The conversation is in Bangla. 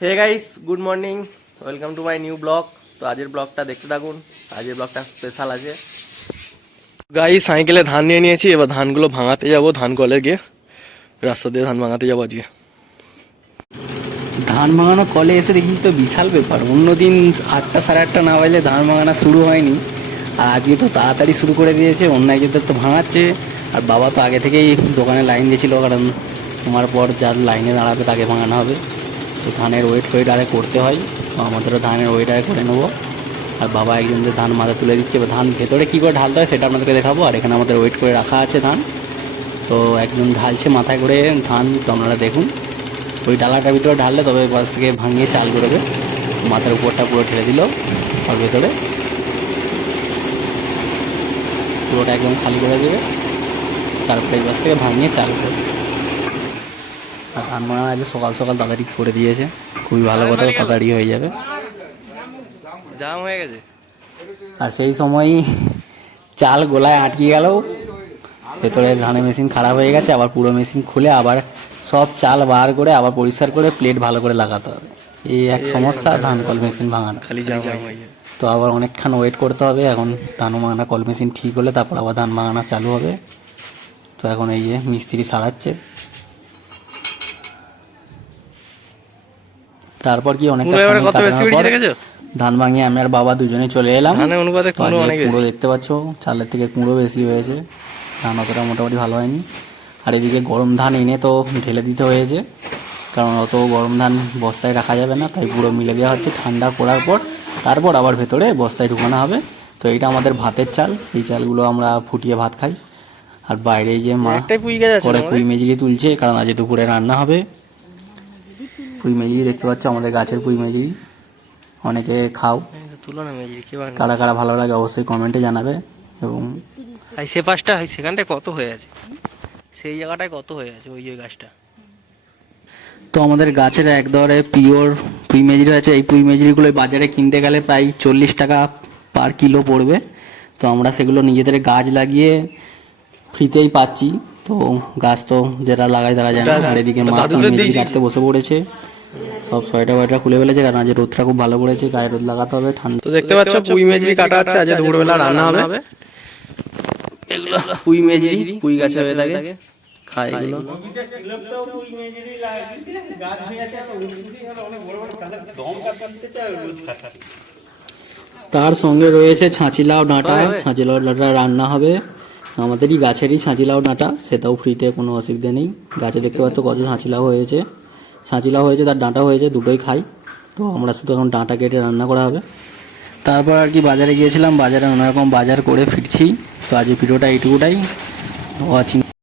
Hey guys, good morning, welcome to my new blog. তো আজের ব্লগটা দেখতে থাকুন। আজের ব্লগটা স্পেশাল আছে। গাইস, সাইকেলে ধান নিয়ে নিয়েছি, এবার ধানগুলো ভাঙাতে যাবো। ধান কলে গিয়ে রাস্তা দিয়ে ধান ভাঙাতে যাবো আজকে। ধান ভাঙানো কলে এসে দেখি তো বিশাল ব্যাপার। অন্যদিন 8টা সাড়ে 8টা না বাজলে ধান ভাঙানো শুরু হয়নি, আর আজকে তো তাড়াতাড়ি শুরু করে দিয়েছে। অন্য একজনের তো ভাঙাচ্ছে, আর বাবা তো আগে থেকেই দোকানে লাইন দিয়েছিল, কারণ তোমার পর যার লাইনে দাঁড়াবে তাকে ভাঙানো হবে। তো ধানের ওয়েট আরে করতে হয়, তো আমাদেরও ধানের ওয়েট আরে করে নেবো। আর বাবা একজনদের ধান মাথা তুলে দিচ্ছে, এবার ধান ভেতরে কী করে ঢালতে হয় সেটা আপনাদেরকে দেখাবো। আর এখানে আমাদের ওয়েট করে রাখা আছে ধান, তো একজন ঢালছে মাথায় করে ধান, তো আপনারা দেখুন। ওই ডালাটার ভিতরে ঢাললে তবে পাশ থেকে ভাঙিয়ে চাল করবে। মাথার উপরটা পুরো ঢেলে দিল, আর ভেতরে পুরোটা একদম খালি করে দেবে, তারপরে এই পাশ থেকে ভাঙিয়ে চাল করবে। আর ধান মারা আজ সকাল সকাল তাড়াতাড়ি করে দিয়েছে, খুবই ভালো কথা, তাড়াতাড়ি হয়ে যাবে। জাম হয়ে গেছে। আর সেই সময়ই চাল গোলায় আটকে গেল, ভেতরে ধানের মেশিন খারাপ হয়ে গেছে। আবার পুরো মেশিন খুলে আবার সব চাল বার করে আবার পরিষ্কার করে প্লেট ভালো করে লাগাতে হবে। এই এক সমস্যা ধান কল মেশিন ভাঙানো। খালি জাম হয়ে গেছে। তো আবার অনেকক্ষণ ওয়েট করতে হবে। এখন ধান ভাঙানা কল মেশিন ঠিক হলে তারপর আবার ধান ভাঙানা চালু হবে। তো এখন এই যে মিস্ত্রি সারাচ্ছে, তারপর কি অনেকটা সময় কাটানোর পর ধান ভাঙিয়ে আমি আর বাবা দুজনে চলে এলাম। কুঁড়ো দেখতে পাচ্ছ, চালের থেকে কুঁড়ো বেশি হয়েছে, ধান অতটা মোটামুটি ভালো হয়নি। আর এদিকে গরম ধান এনে তো ঢেলে দিতে হয়েছে, কারণ অত গরম ধান বস্তায় রাখা যাবে না, তাই পুরো মিলে দেওয়া হচ্ছে। ঠান্ডা পড়ার পর তারপর আবার ভেতরে বস্তায় ঢুকানো হবে। তো এইটা আমাদের ভাতের চাল, এই চালগুলো আমরা ফুটিয়ে ভাত খাই। আর বাইরে যে মা করে পুঁই মেজরি তুলছে, কারণ আজ দুপুরে রান্না হবে। পুঁই মেজরি দেখতে পাচ্ছ, আমাদের গাছের পুঁই মেজরি, অনেকে খাও। কারা কারা ভালো লাগে অবশ্যই কমেন্টে জানাবে। এবং সে পাশটা সেখানটায় কত হয়ে আছে, সেই জায়গাটায় কত হয়ে আছে ওই যে গাছটা। তো আমাদের গাছের এক দরে পিওর পুঁই মেজরি আছে। এই পুঁই মেজরিগুলো বাজারে কিনতে গেলে প্রায় 40 টাকা পার কিলো পড়বে। তো আমরা সেগুলো নিজেদের গাছ লাগিয়ে ফ্রিতেই পাচ্ছি। তো গাছ তো যারা লাগায় তারা জানে। আর এদিকে মা পুঁই মেজরি কাটতে বসে পড়েছে, সব সোয়েটার খুলে ফেলেছে, কারণ আজ রোদটা খুব ভালো পড়েছে, গায়ে রোদ লাগাতে হবে। ঠান্ডা তো দেখতে পাচ্ছ পুঁই মেজরি কাটা হচ্ছে, আজ দুপুরবেলা রান্না হবে। এগুলো পুঁই মেজরি, পুঁই গাছে হয়ে থাকে, খায় এগুলো। তার সঙ্গে রয়েছে ছাঁচিলাও ডাঁটা। ছাঁচিলাও ডাঁটা রান্না হবে, আমাদেরই গাছেরই ছাঁচিলাও ডাঁটা, সেটাও ফ্রিতে, কোনো অসুবিধা নেই। গাছে দেখতে পাচ্ছ কত ছাঁচিলাও হয়েছে, তার ডাঁটা হয়েছে, দুটোই খাই। তো আমরা শুধু এখন ডাঁটা কেটে রান্না করা হবে। তারপর আর কি বাজারে গিয়েছিলাম, বাজারে নানা রকম বাজার করে ফিরছি। তো আজ ভিডিওটা এইটুকুটাই। ওয়াচিং।